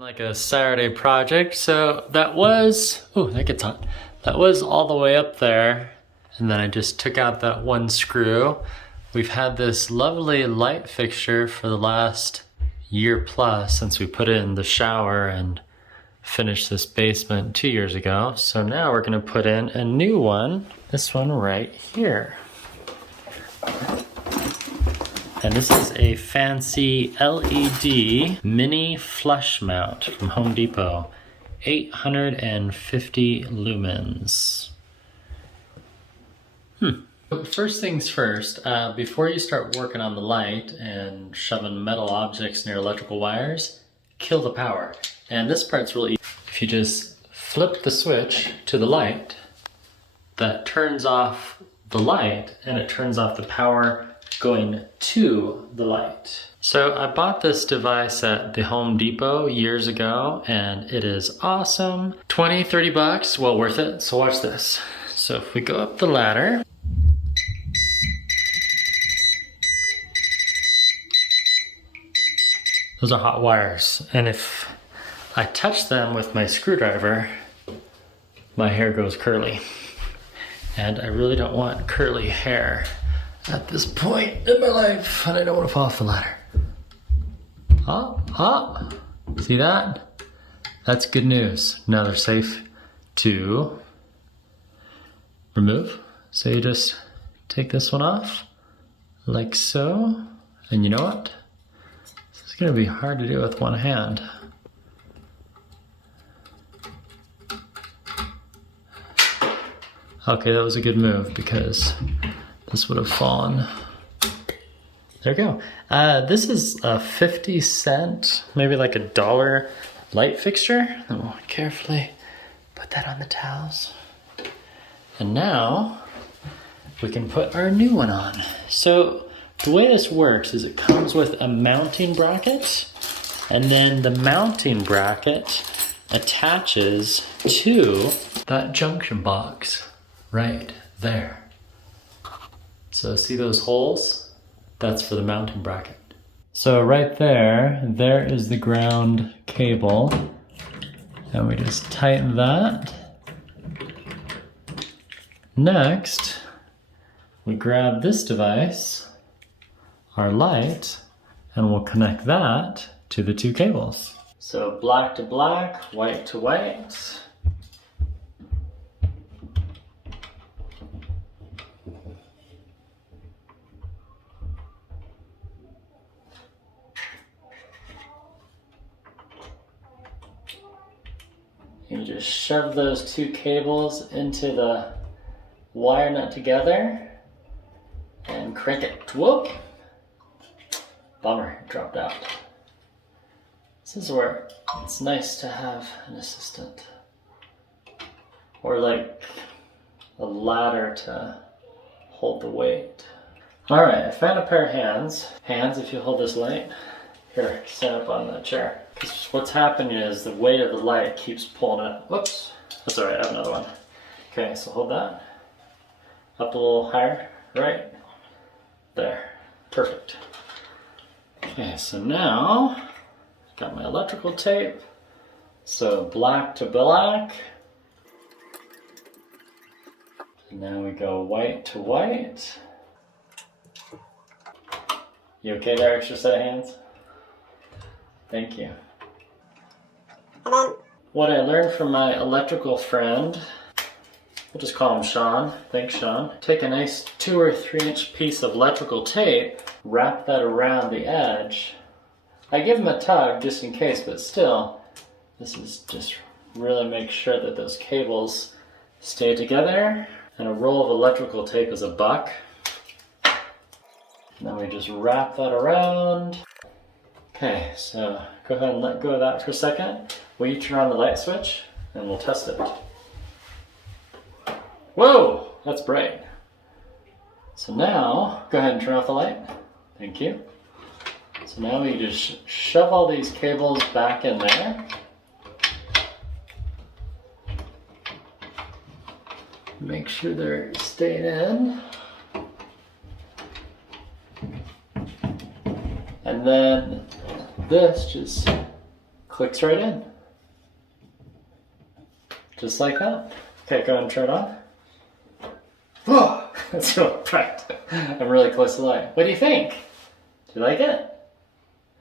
Like a Saturday project. So that was, oh, that gets hot. That was all the way up there. And then I just took out that one screw. We've had this lovely light fixture for the last year plus since we put it in the shower and finished this basement 2 years ago. So now we're gonna put in a new one. This one right here. And this is a fancy LED mini flush mount from Home Depot. 850 lumens. First things first, before you start working on the light and shoving metal objects near electrical wires, kill the power. And this part's really easy. If you just flip the switch to the light, that turns off the light and it turns off the power going to the light. So I bought this device at the Home Depot years ago and it is awesome. 20, 30 bucks, well worth it. So watch this. So if we go up the ladder, those are hot wires. And if I touch them with my screwdriver, my hair goes curly. And I really don't want curly hair at this point in my life, and I don't want to fall off the ladder. See that? That's good news. Now they're safe to remove. So you just take this one off, like so. And you know what? This is gonna be hard to do with one hand. Okay, that was a good move because this would have fallen. There we go. This is a 50-cent, maybe like $1 light fixture. And we'll carefully put that on the towels. And now we can put our new one on. So the way this works is it comes with a mounting bracket, and then the mounting bracket attaches to that junction box right there. So see those holes? That's for the mounting bracket. So right there, there is the ground cable. And we just tighten that. Next, we grab this device, our light, and we'll connect that to the two cables. So black to black, white to white. You just shove those two cables into the wire nut together and crank it. Whoop! Bummer, it dropped out. This is where it's nice to have an assistant. Or like a ladder to hold the weight. Alright, I found a pair of hands. Hands, if you hold this light. Here, stand up on the chair. Because what's happening is the weight of the light keeps pulling it. Whoops. That's alright, I have another one. Okay, so hold that. Up a little higher. Right. There. Perfect. Okay, so now, got my electrical tape. So black to black. And now we go white to white. You okay there, extra set of hands? Thank you. What I learned from my electrical friend, we'll just call him Sean. Thanks, Sean. Take a nice 2 or 3 inch piece of electrical tape, wrap that around the edge. I give him a tug just in case, but still, this is just really make sure that those cables stay together. And a roll of electrical tape is $1. And then we just wrap that around. Okay, so go ahead and let go of that for a second. Will you turn on the light switch and we'll test it. Whoa, that's bright. So now, go ahead and turn off the light. Thank you. So now we just shove all these cables back in there. Make sure they're staying in. And then this just clicks right in. Just like that. Okay, go ahead and turn it on. Whoa, that's so bright. I'm really close to the light. What do you think? Do you like it?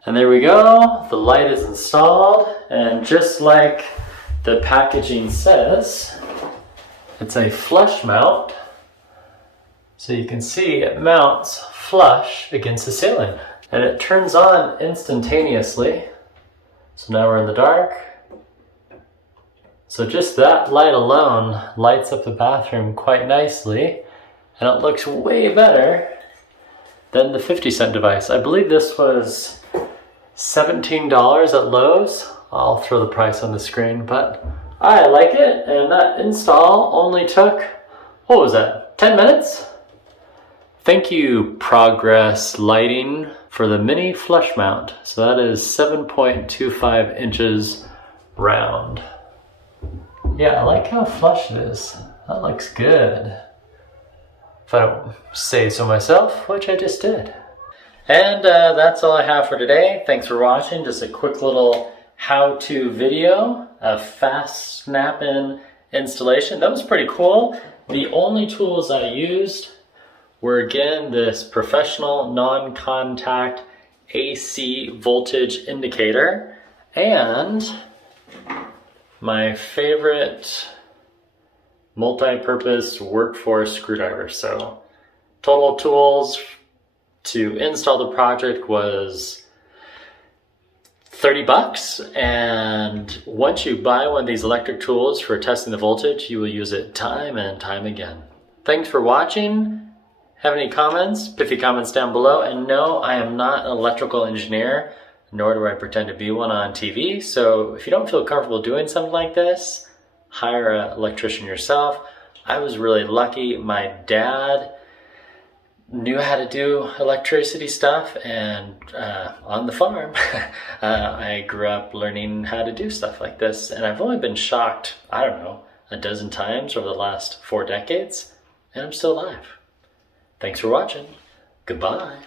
And there we go. The light is installed, and just like the packaging says, it's a flush mount. So you can see it mounts flush against the ceiling. And it turns on instantaneously. So now we're in the dark. So just that light alone lights up the bathroom quite nicely. And it looks way better than the 50-cent device. I believe this was $17 at Lowe's. I'll throw the price on the screen, but I like it. And that install only took, what was that, 10 minutes? Thank you, Progress Lighting, for the mini flush mount. So that is 7.25 inches round. Yeah, I like how flush it is. That looks good. If I don't say so myself, which I just did. And that's all I have for today. Thanks for watching. Just a quick little how-to video, a fast snap-in installation. That was pretty cool. The only tools I used were, again, this professional non-contact AC voltage indicator and my favorite multi-purpose workforce screwdriver. So total tools to install the project was 30 bucks, and once you buy one of these electric tools for testing the voltage, you will use it time and time again. Thanks for watching. Have any comments? Piffy comments down below. And no, I am not an electrical engineer, nor do I pretend to be one on TV. So if you don't feel comfortable doing something like this, hire an electrician yourself. I was really lucky. My dad knew how to do electricity stuff, and on the farm, I grew up learning how to do stuff like this. And I've only been shocked, I don't know, a dozen times over the last 4 decades, and I'm still alive. Thanks for watching. Goodbye.